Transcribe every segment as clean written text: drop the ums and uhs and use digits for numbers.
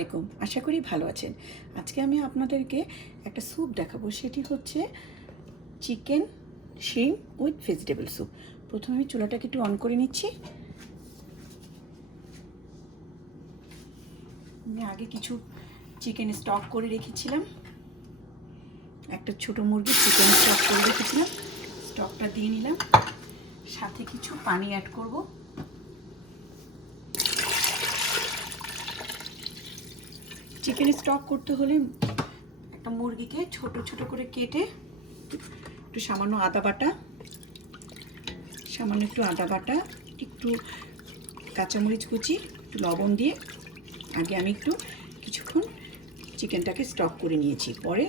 আলাইকুম, আশা করি ভালো আছেন। আজকে আমি আপনাদেরকে একটা স্যুপ দেখাবো, সেটি হচ্ছে চিকেন শিম উইথ ভেজিটেবল স্যুপ। প্রথমে আমি চুলাটাকে একটু অন করে নিচ্ছি। আমি আগে কিছু চিকেন স্টক করে রেখেছিলাম, একটা ছোটো মুরগির চিকেন স্টক করে রেখেছিলাম, স্টকটা দিয়ে নিলাম। সাথে কিছু পানি অ্যাড করব। চিকেন স্টক করতে হলে একটা মুরগিকে ছোট ছোট করে কেটে একটু সামান্য আদা বাটা, একটু কাঁচামরিচ কুচি, একটু লবণ দিয়ে আগে আমি একটু কিছুক্ষণ চিকেনটাকে স্টক করে নিয়েছি। পরে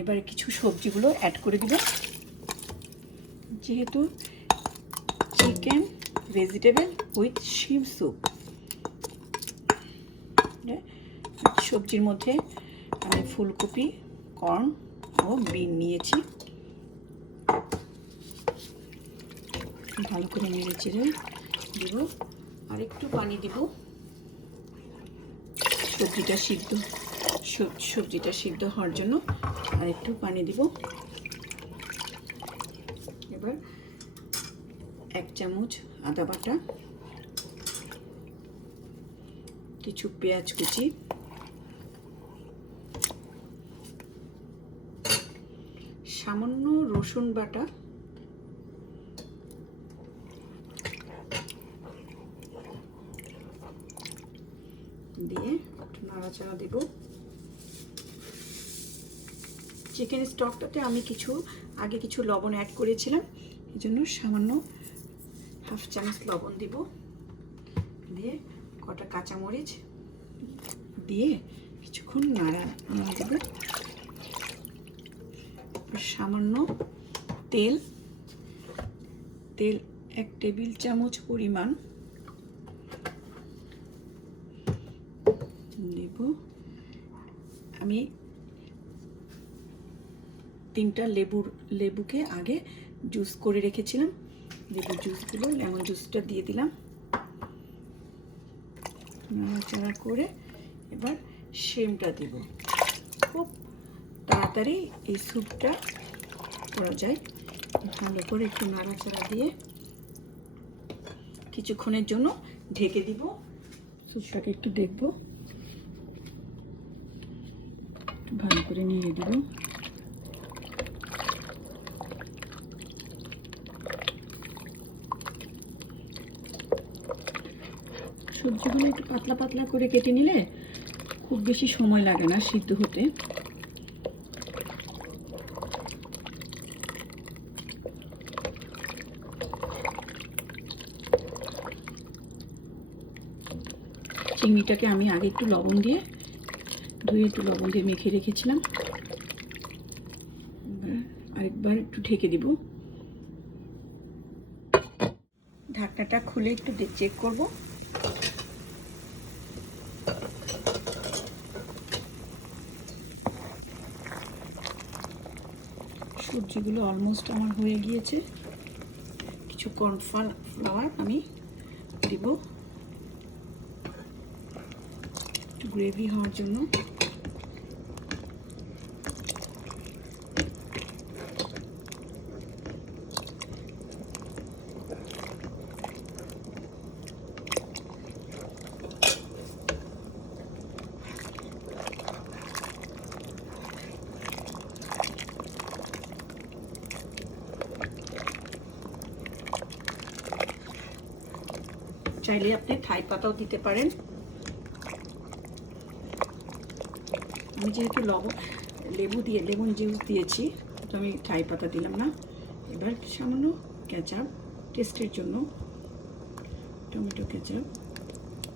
এবারে কিছু সবজিগুলো অ্যাড করে দিব। যেহেতু চিকেন ভেজিটেবল উইথ শিম স্যুপ, সবজির মধ্যে আমি ফুলকপি, কর্ন ও বিন নিয়েছি। ভালো করে নেড়ে চেড়ে দিব, আর একটু পানি দিব সবজিটা সিদ্ধ হওয়ার জন্য, আর একটু পানি দিব। এবার 1 চামচ আদা বাটা, কিছু পেঁয়াজ কুচি, সামান্য রসুন বাটা, দিয়ে একটু নাড়াচাড়া দেব। চিকেন স্টকটাতে আমি আগে কিছু লবণ অ্যাড করেছিলাম, এই জন্য সামান্য 1/2 চামচ লবণ দিব। দিয়ে কটা কাঁচামরিচ দিয়ে কিছুক্ষণ নাড়া দেব। সামান্য তেল 1 টেবিল চামচ পরিমাণ দেব। আমি 3টা লেবুকে আগে জুস করে রেখেছিলাম, লেবুর জুসগুলো, লেমন জুসটা দিয়ে দিলাম। নাড়াচাড়া করে এবার শিমটা দিব। খুব তাড়াতাড়ি এই স্যুপটা করা যায়। ভালো করে একটু নাড়াচাড়া দিয়ে কিছুক্ষণের জন্য ঢেকে দিব। স্যুপটাকে একটু দেখব, ভালো করে নিয়ে দিব। সবজিগুলো একটু পাতলা পাতলা করে কেটে নিলে খুব বেশি সময় লাগে না সিদ্ধ হতে। চিংড়িটাকে আমি আগে একটু লবণ দিয়ে মেখে রেখেছিলাম। আরেকবার একটু ঢেকে দিব। ঢাকনাটা খুলে একটু চেক করব। সবজিগুলো অলমোস্ট আমার হয়ে গিয়েছে। কিছু কর্নফ্লাওয়ার আমি দিব একটু গ্রেভি হওয়ার জন্য। চাইলে আপনি থাই পাতাও দিতে পারেন। আমি যেহেতু লেমন জুস দিয়েছি, তো আমি থাই পাতা দিলাম না। এবার সামান্য কেচাপ টেস্টের জন্য, টমেটো কেচাপ,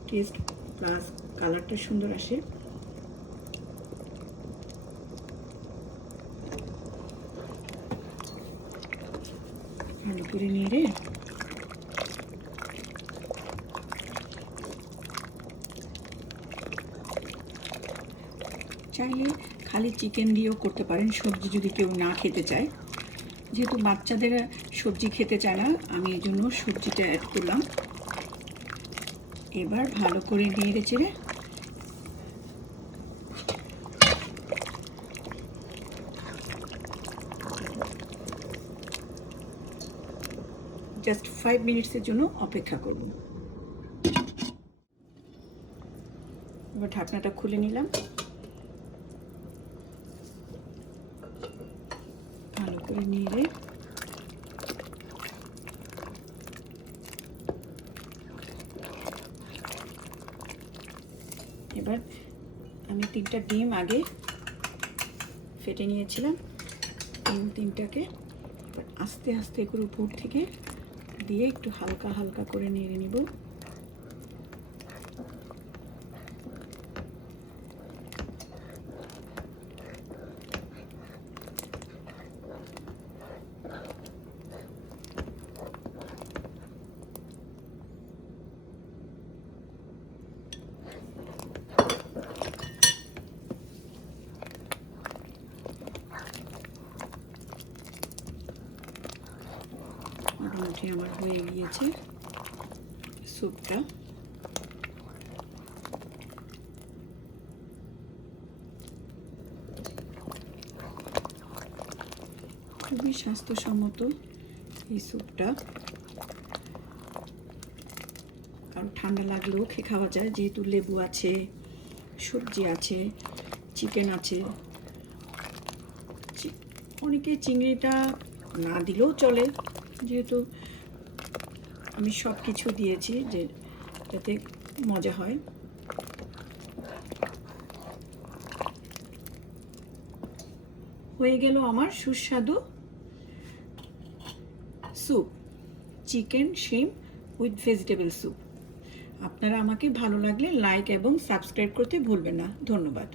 টেস্ট প্লাস কালারটা সুন্দর আসে। ভালো করে নেড়ে চাইলে খালি চিকেন দিয়েও করতে পারেন, সবজি যদি কেউ না খেতে চায়। যেহেতু বাচ্চাদের সবজি খেতে চায় না, আমি এই জন্য সবজিটা অ্যাড করলাম। এবার ভালো করে নেড়ে চেড়ে জাস্ট 5 মিনিটসের জন্য অপেক্ষা করব। এবার ঢাকনাটা খুলে নিলাম, ভালো করে নেড়ে এবার আমি 3টা ডিম আগে ফেটে নিয়েছিলাম, ডিম 3টাকে এবার আস্তে আস্তে করে উপর থেকে দিয়ে একটু হালকা হালকা করে নেড়ে নিব। মোটামুটি আমার হয়ে গিয়েছে স্যুপটা। খুবই স্বাস্থ্যসম্মত এই স্যুপটা, কারণ ঠান্ডা লাগলেও খাওয়া যায়, যেহেতু লেবু আছে, সবজি আছে, চিকেন আছে। অনেকে চিংড়িটা না দিলেও চলে, যেহেতু আমি সব কিছু দিয়েছি যে যাতে মজা হয়। হয়ে গেল আমার সুস্বাদু স্যুপ, চিকেন শিম উইথ ভেজিটেবল স্যুপ। আপনারা আমাকে ভালো লাগলে লাইক এবং সাবস্ক্রাইব করতে ভুলবেন না। ধন্যবাদ।